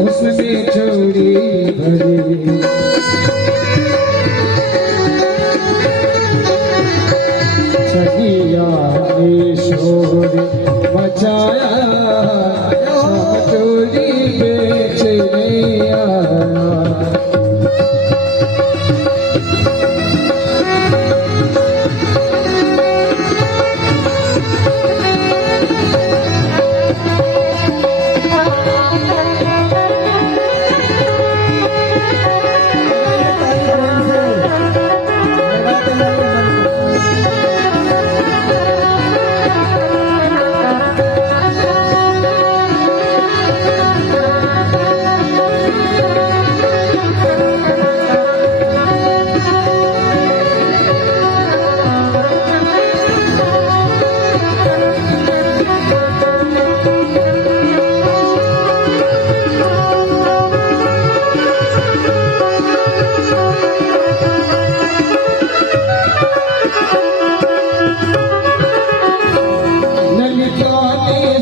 उसमें चोरी भरी छठिया ने शोर मचाया चोरी बेचने आया।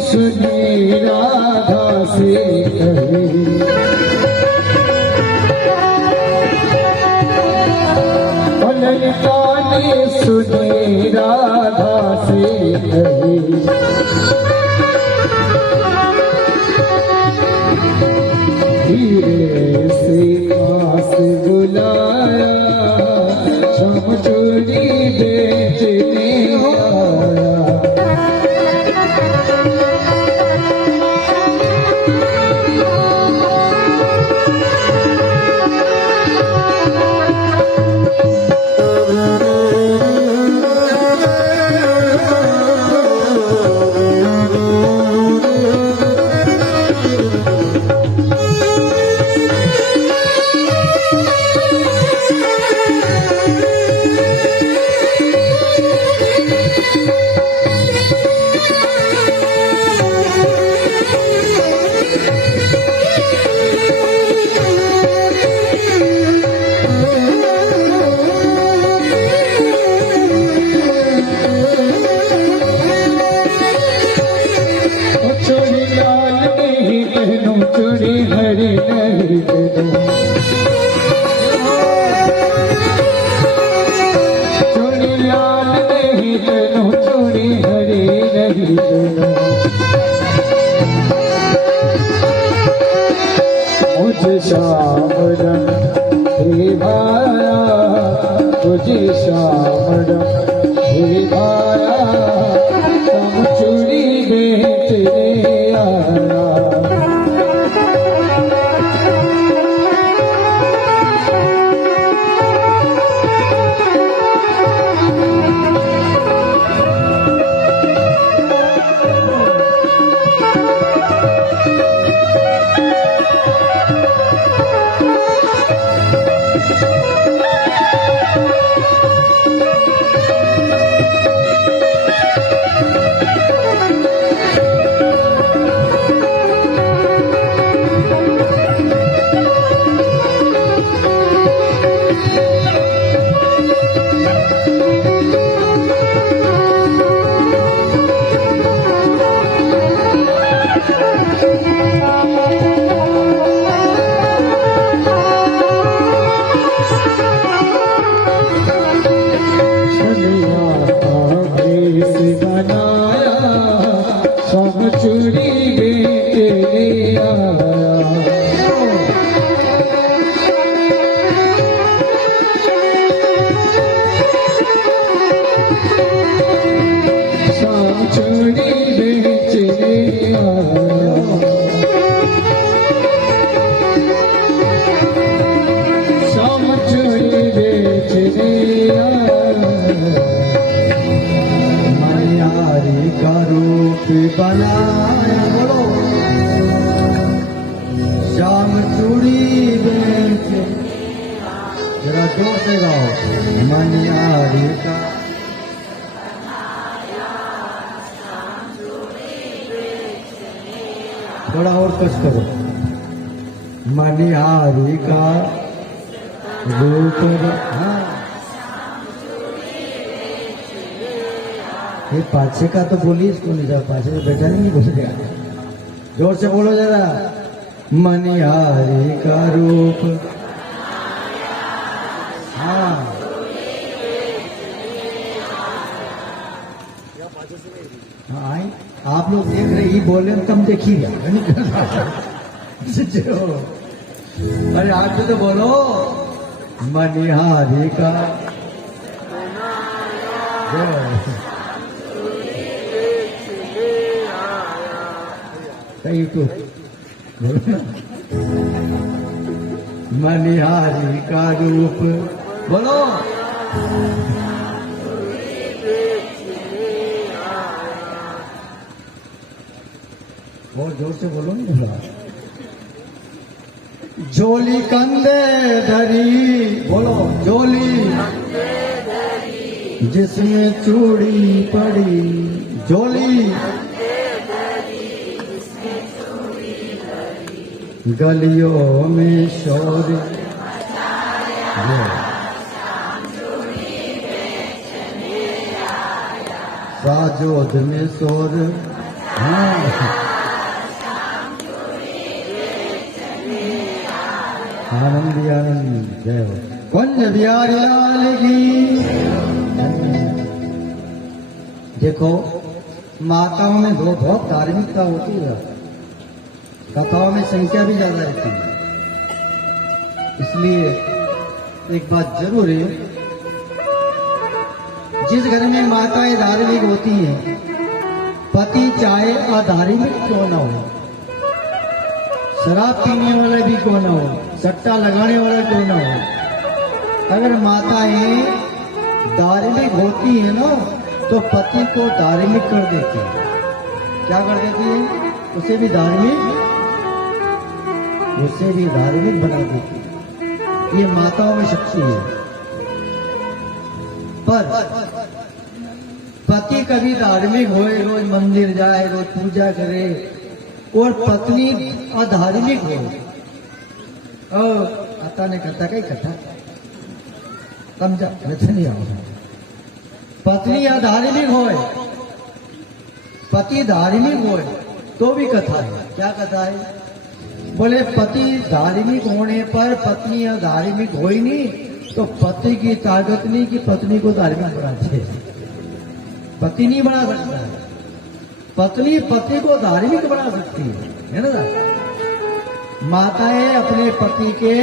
सुनी राधा से कहे ललिता ने सुनी राधा से कहे धीरे से पास बुलाया शाम चोरी बेचने आया। चोरी हरी नहीं चोरी लाल नहीं तेनों चोरी हरी नहीं मुझे श्याम रंग हे भाया तुझे श्याम रंग हे भाया तुम चोरी बेचने आया। चोरी बेचने आया। शाम चोरी बेचने आया। शाम चोरी बेचने आया। मनिहारी का रूप बनाया बोलो श्याम चूड़ी बेच जरा जोर से गाओ मनिहारी का थोड़ा और कष्ट करो मनिहारी का रूप हाँ ये पाछे का तो बोलिए इसको नहीं जा पाछे बैठा नहीं बोल गया जोर से बोलो जरा। मनिहारी का रूप। हाँ, हाँ आई। आप लोग देख रहे ही बोल रहे कम देखिएगा। अरे आज भी तो बोलो। मनिहारी का कहीं तो मनिहारी का रूप बोलो। बहुत जोर से बोलो ना। झोली कंधे धरी बोलो। झोली जिसमें चूड़ी पड़ी। झोली गलियों में शोर। साजोद में शोर। हाँ, आनंद आनंद जय हो। कुंज बिहारी लाल की। देखो माताओं में बहुत धार्मिकता होती है। कथाओं में संख्या भी ज्यादा रहती है। इसलिए एक बात जरूर है, जिस घर में माताएं धार्मिक होती हैं, पति चाहे अधार्मिक क्यों ना हो, शराब पीने वाला भी क्यों ना हो, सट्टा लगाने वाला क्यों ना हो, अगर माताएं धार्मिक होती है ना तो पति को धार्मिक कर देती है। क्या कर देती है? उसे भी धार्मिक बना देती है। ये माताओं में शक्ति है। पर पति कभी धार्मिक होए, रोज मंदिर जाए, रोज पूजा करे, और पत्नी अधार्मिक हो, आता ने कहता कहीं कथा समझा नहीं आऊंगा। पत्नी अधार्मिक होए, पति धार्मिक होए तो भी कथा है। क्या कथा है? बोले पति धार्मिक होने पर पत्नी अधार्मिक हो ही नहीं तो पति की ताकत नहीं कि पत्नी को धार्मिक बनाती है। पति नहीं बना सकता है, पत्नी पति को धार्मिक बना सकती है ना। माताएं अपने पति के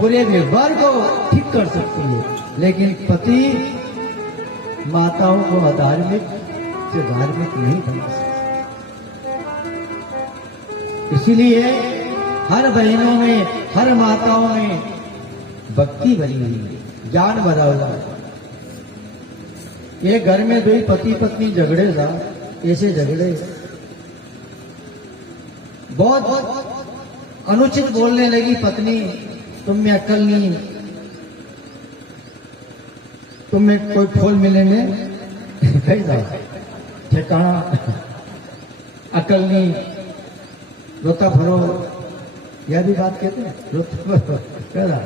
बुरे व्यवहार को ठीक कर सकती है, लेकिन पति माताओं को अधार्मिक से धार्मिक नहीं बना सकता। इसीलिए हर बहनों में, हर माताओं में भक्ति भरी हुई है, ज्ञान भरा हुआ है। एक घर में दो ही पति पत्नी झगड़े था, ऐसे झगड़े बहुत अनुचित बोलने लगी पत्नी, तुम में अक्ल नहीं, तुम्हें कोई फूल मिलेंगे कहीं जाओ, ठिकाना अक्ल नहीं, रोता भरो, यह भी बात कहते हैं, रोता भरो कह रहा,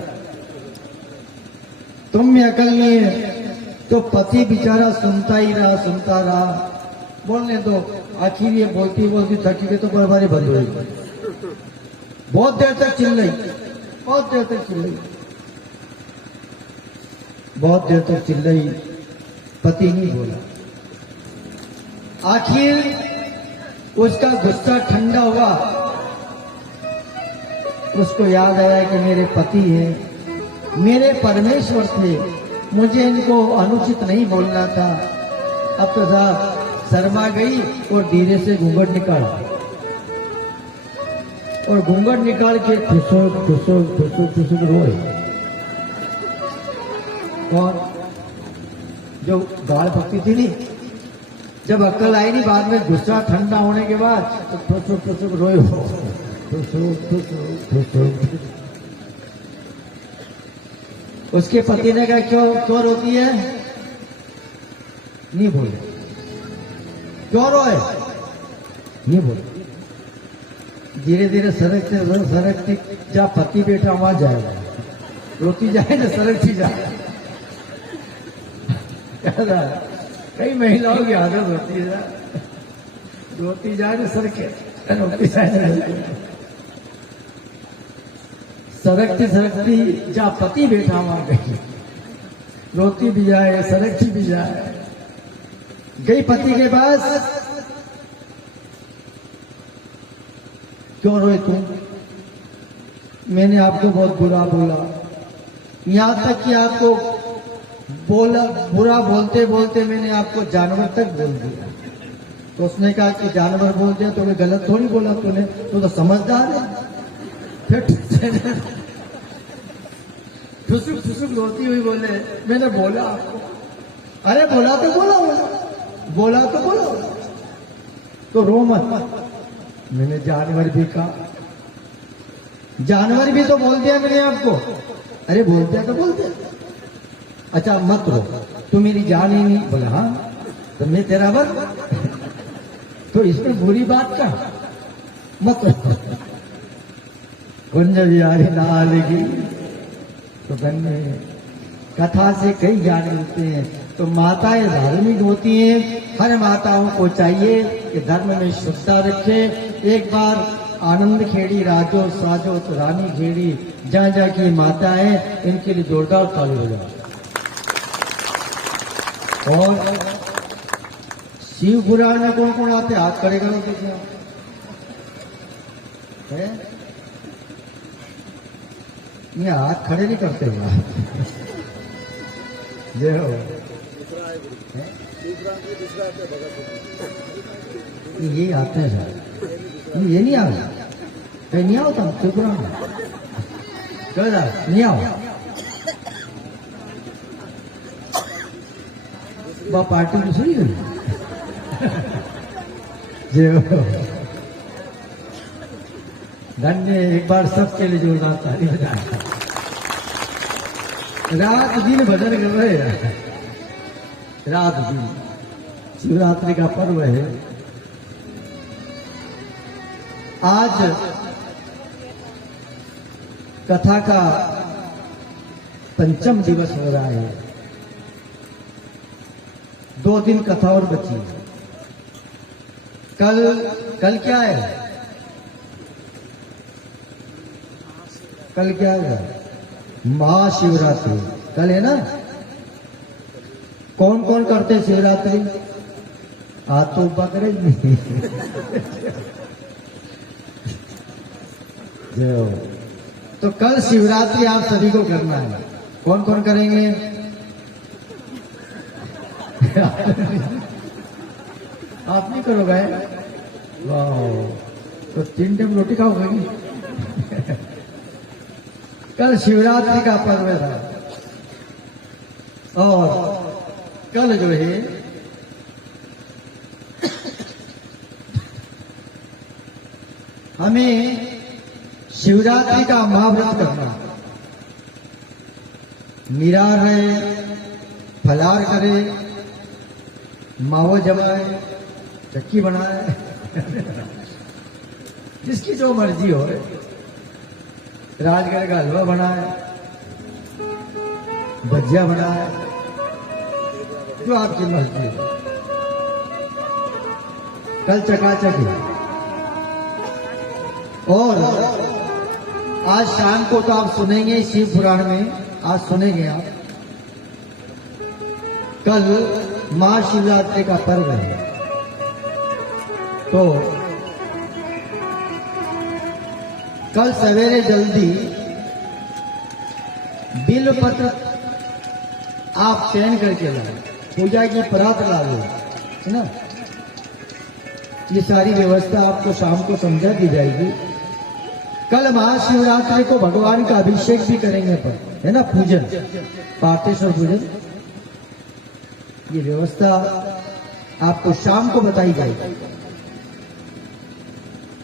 तुम में अक्ल नहीं है। तो पति बेचारा सुनता ही रहा, बोलने दो। आखिर ये बोलती बोलती थकी गई तो बर्बादी बंद हुई। बहुत देर तक चिल्लाई, बहुत देर तक चिल्लाई, पति नहीं बोला। आखिर उसका गुस्सा ठंडा हुआ, उसको याद आया कि मेरे पति हैं, मेरे परमेश्वर थे, मुझे इनको अनुचित नहीं बोलना था। अब तो साहब शर्मा गई और धीरे से घूंघट निकाला, और घूंघट निकाल के ठुसो रोए। और जो गाल पकती थी नहीं, जब अक्ल आई नहीं, बाद में गुस्सा ठंडा होने के बाद तो ठुसो रोए हो, ठुसो। उसके पति ने कहा क्यों रोती है? नहीं बोले। क्यों रोए? नहीं बोले। धीरे धीरे सरकती जहाँ पति बैठा वहां जाएगा, रोती जाए ना, सरकती जाए। कई महिलाओं की आदत होती है, रोती जाए ना सरके, सरकती सरकती जहाँ पति बैठा वहां गई, रोती भी जाए सरकती भी जाए, गई पति के पास। क्यों रोए तुम? मैंने आपको बहुत बुरा बोला, यहां तक कि आपको बोला, बुरा बोलते बोलते मैंने आपको जानवर तक बोल दिया। तो उसने कहा कि जानवर बोल दिया तो मैं गलत थोड़ी बोला तूने, तू तो समझदार है। फिर ठुसुक ठुसुक रोती हुई बोले, मैंने बोला आपको। अरे बोला तो बोला, बोला तो बोला, तो रो मत। मैंने जानवर भी कहा, जानवर भी तो बोल दिया मैंने आपको। अरे बोल दिया तो बोल दिया, अच्छा मत रो, तू मेरी जान ही नहीं। बोला हाँ, तो मैं तेरा वर, तो इसमें बुरी बात क्या, मत रो। कुंज बिहारी ना लेगी तो धन्य है। कथा से कई ज्ञान मिलते हैं। तो माताएं धार्मिक होती हैं, हर माताओं को चाहिए कि धर्म में शुद्धता रखे। एक बार आनंद खेड़ी राजो साजो तो रानी खेड़ी, जहां जहां की माता है इनके लिए जोरदार ताली हो जाए। और शिव पुराण में कौन कौन आते, हाथ खड़े करो देखिए है? ये हाथ खड़े नहीं करते हुआ जय हो। ये आते हैं सर, ये नहीं आ रहा, कहीं नहीं आओ तुम शिवपुराण कह रहा नहीं आओ। वह पार्टी में सुनी गई जय हो। धन्य, एक बार सबके लिए जोरदार ताली बजाए। रात दिन भजन कर रहे हैं, रात दिन। शिवरात्रि का पर्व है आज। कथा का पंचम दिवस हो रहा है, 2 दिन कथा और बची है। कल क्या है, कल क्या है, महाशिवरात्रि कल है ना। कौन कौन करते शिवरात्रि, हाथ तो ऊपर करे नहीं तो कल शिवरात्रि आप सभी को करना है। कौन कौन करेंगे आप नहीं करोगे? वाह, तो 3 टाइम रोटी खाओगे कल शिवरात्रि का पर्व था। और कल जो है हमें शिवरात्रि का महाव्रत करना, निरार रहे, फलार करे, मावो जमाए, चक्की बनाए जिसकी जो मर्जी हो, राजगढ़ का हलवा बनाए, भजिया बनाए, जो आपकी मर्जी है। कल चकाचक है। और आज शाम को तो आप सुनेंगे शिव पुराण में, आज सुनेंगे आप। कल महाशिवरात्रि का पर्व है, तो कल सवेरे जल्दी बिल्वपत्र आप चयन करके लाए, पूजा की परात ला लो, है ना। ये सारी व्यवस्था आपको शाम को समझा दी जाएगी। कल महाशिवरात्रि को भगवान का अभिषेक भी करेंगे अपन, है ना, पूजन, पार्थेश्वर पूजन। ये व्यवस्था आपको शाम को बताई जाएगी।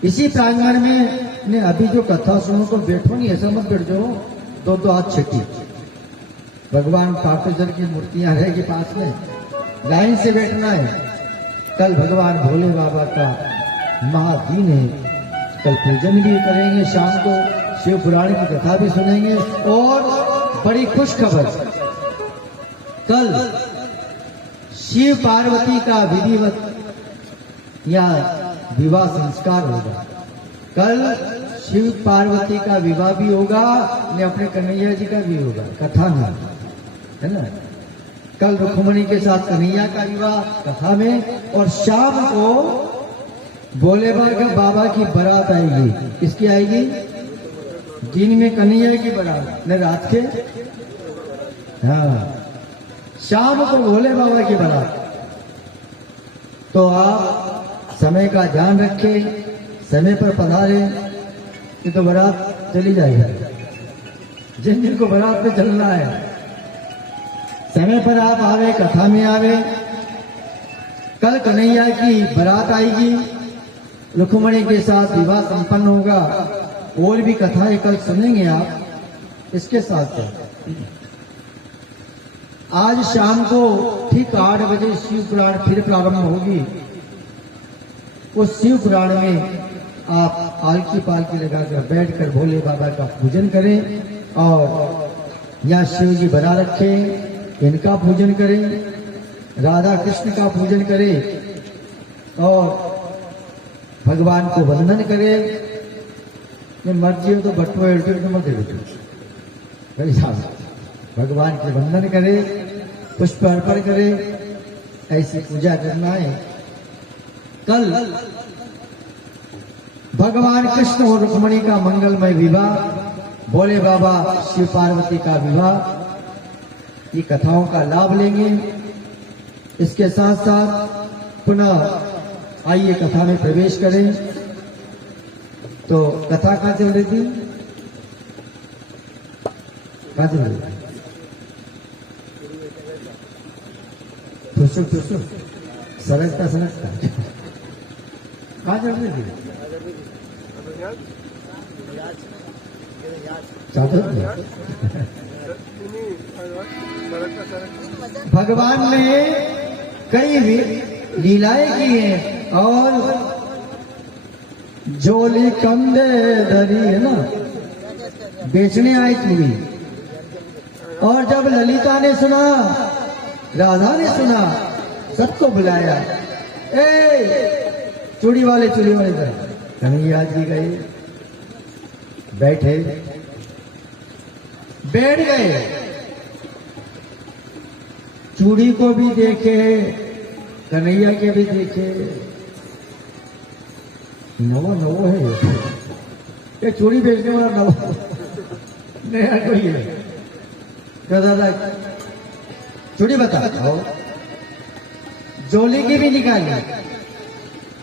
इसी प्रांगण में ने अभी जो कथा सुनो तो बैठो नहीं, ऐसा मत बैठ जाओ, 2 हाथ छठी। भगवान पार्थेश्वर की मूर्तियां रहेगी पास में, लाइन से बैठना है। कल भगवान भोले बाबा का महादिन है, कल पूजन भी करेंगे, शाम को शिव पुराण की कथा भी सुनेंगे। और बड़ी खुश खबर, कल शिव पार्वती का विधिवत या विवाह संस्कार होगा। कल शिव पार्वती का विवाह भी होगा ने अपने कन्हैया जी का भी होगा, कथा में, है ना। कल रुक्मणी के साथ कन्हैया का विवाह कथा में, और शाम को भोले बाबा की बारात आएगी। किसकी आएगी? दिन में कन्हैया की बारात, न रात के, हाँ, शाम को भोले बाबा की बारात। तो आप समय का ध्यान रखें, समय पर पधारे, ये तो बारात चली जाएगी। जिन जिन को बारात पे चलना है, समय पर आप आवे, कथा में आवे। कल कन्हैया की बारात आएगी, रुक्मणी के साथ विवाह संपन्न होगा। और भी कथाएं कल सुनेंगे आप। इसके साथ साथ आज शाम को ठीक 8 बजे शिव पुराण फिर प्रारंभ होगी। उस शिव पुराण में आप आलकी पालकी लगाकर बैठकर भोले बाबा का पूजन करें, और यहाँ शिव जी बना रखे, इनका पूजन करें, राधा कृष्ण का पूजन करें, और भगवान को वंदन करें। ये मर्जी हो तो बटुआ तो मत दे, भगवान के वंदन करें, पुष्प अर्पण करें, ऐसी पूजा करना है। कल भगवान कृष्ण और रुक्मणी का मंगलमय विवाह, भोले बाबा शिव पार्वती का विवाह, ये कथाओं का लाभ लेंगे। इसके साथ साथ पुनः आइए कथा में प्रवेश करें। तो कथा कहाँ चल रही थी? कहाँ चल रही थी? सरकता कहाँ चल रही थी? भगवान ने कई लीलाएं की हैं, और जोली कंधे धरी, है ना, बेचने आई चूड़ी। और जब ललिता ने सुना, राधा ने सुना, सबको बुलाया, चूड़ी वाले कन्हैया जी गए, बैठ गए, चूड़ी को भी देखे, कन्हैया के भी देखे। नवो है ये चूड़ी बेचने वाला, नवा नया कोई है। तो दादा चूड़ी बताओ, जोली की भी निकाली,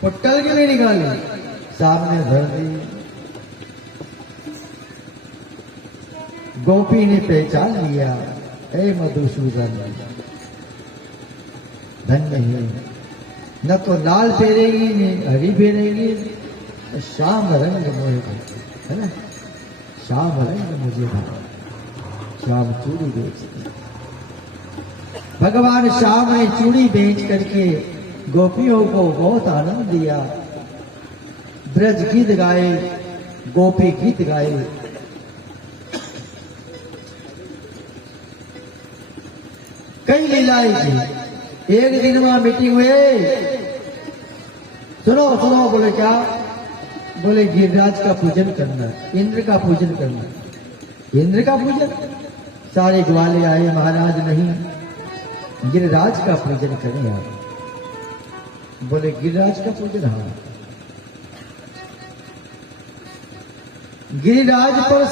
पुट्टल की भी निकाली, सामने धर दी। गोपी ने पहचान लिया, ए मधुसूदन, धन्य है, न तो लाल फेरेगी न हरी फेरेगी, श्याम रंग मोहे, है ना, श्याम रंग मुझे श्याम चूड़ी बेचती। भगवान श्याम ने चूड़ी बेच करके गोपियों को बहुत आनंद दिया। ब्रज गीत गाए, गोपी गीत गाए। कई लीलाएं की। एक दिन वहां मीटिंग हुए, सुनो सुनो, बोले क्या? बोले गिरिराज का पूजन करना, इंद्र का पूजन करना। इंद्र का पूजन? सारे ग्वाले आए, महाराज नहीं, गिरिराज का पूजन करें आप। बोले गिरिराज का पूजन? हाँ। गिरिराज पर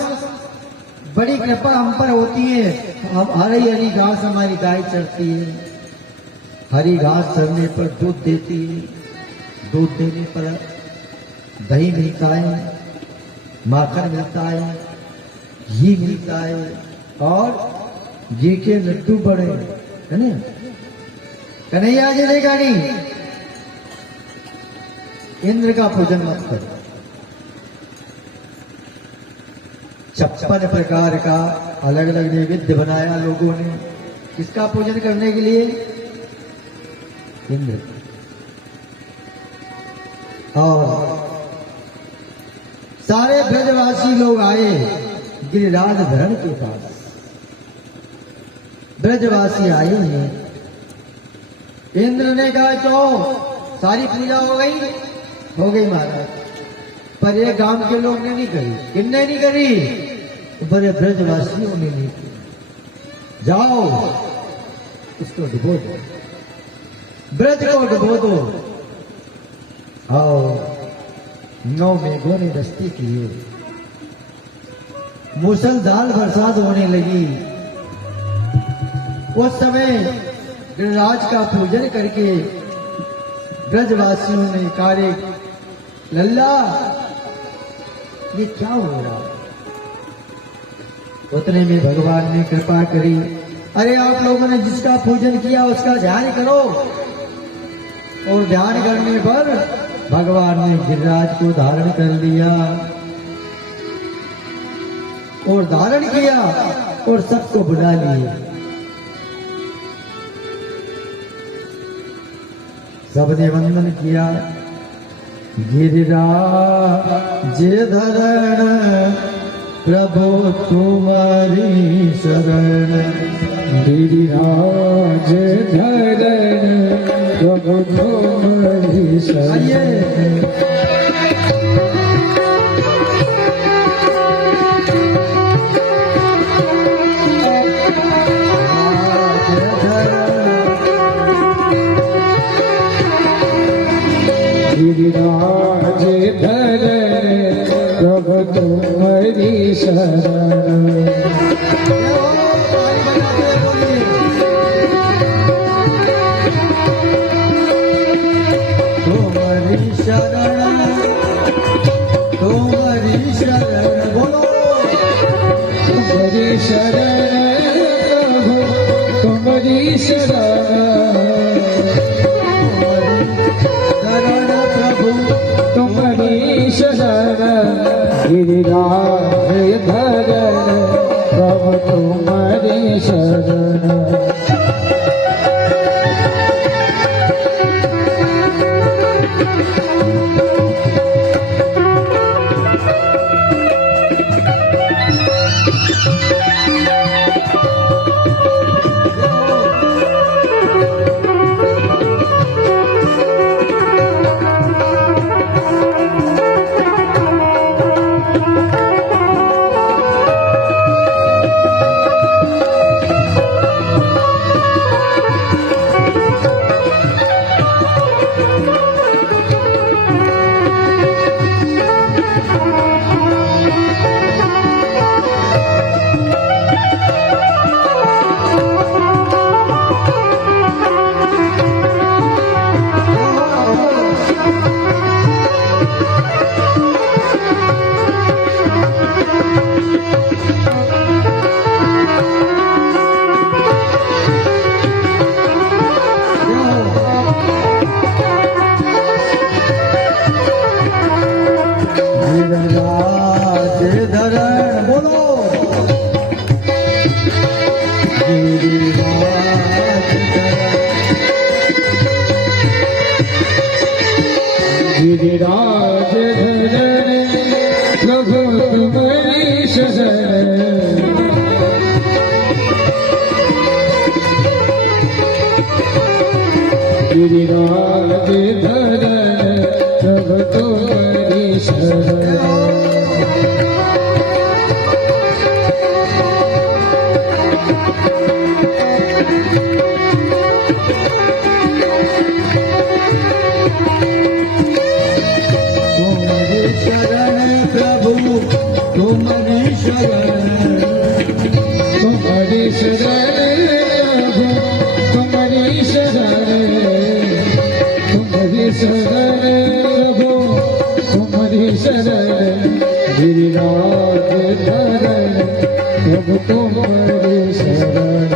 बड़ी कृपा हम पर होती है। हम हरी हरी घास हमारी गाय चरती है, हरी घास चरने पर दूध देती है, दूध देने पर दही मिलता है, माखन मिलता है, घी मिलता है, और घी के लड्डू बड़े, है ना। कन्हैया जी ने कहा नहीं, इंद्र का पूजन मत करो। 56 प्रकार का अलग अलग नैवेद्य बनाया लोगों ने, किसका पूजन करने के लिए? इंद्र। और सारे ब्रजवासी लोग आए गिरिराज धरण के पास। ब्रजवासी आए हैं। इंद्र ने कहा, तो सारी पूजा हो गई, हो गई महाराज, पर ये गांव के लोग ने नहीं करी। किन्ने नहीं करी? बड़े ब्रजवासियों ने नहीं की। जाओ इसको डुबो दो, ब्रज को डुबो दो। आओ, 9 मेघों ने दस्ती की, मूसलधार बरसात होने लगी। उस समय गिरिराज का पूजन करके ब्रजवासियों ने कार्य, लल्ला ये क्या हो रहा? उतने में भगवान ने कृपा करी। अरे आप लोगों ने जिसका पूजन किया उसका ध्यान करो। और ध्यान करने पर भगवान ने गिरिराज को धारण कर लिया और धारण किया और सबको बुला लिए। सबने वंदन किया। गिरिराज धरण प्रभु तुम्हारी शरण, गिरिराज धरण प्रभु तुम्हारी शरण। गिरिराज धरण प्रभु तुम्हारी शरण। तुम्हारी शरण, तुम्हारी शरण, बोलो तुम्हारी शरण प्रभु तुम्हारी शरण। तुम्हारी शरण गिरिराज धरण प्रभु तुम्हारी शरण। गिरिराज धरण प्रभु तुम्हारी शरण। गिरिराज धरण प्रभु तुम्हारी शरण। तुम्हारी शरण, तुम्हारी शरण प्रभु तुम्हारी शरण। तुम्हारी शरण प्रभु तुम्हारी शरण। गिरिराज धरण प्रभु तुम्हारी शरण।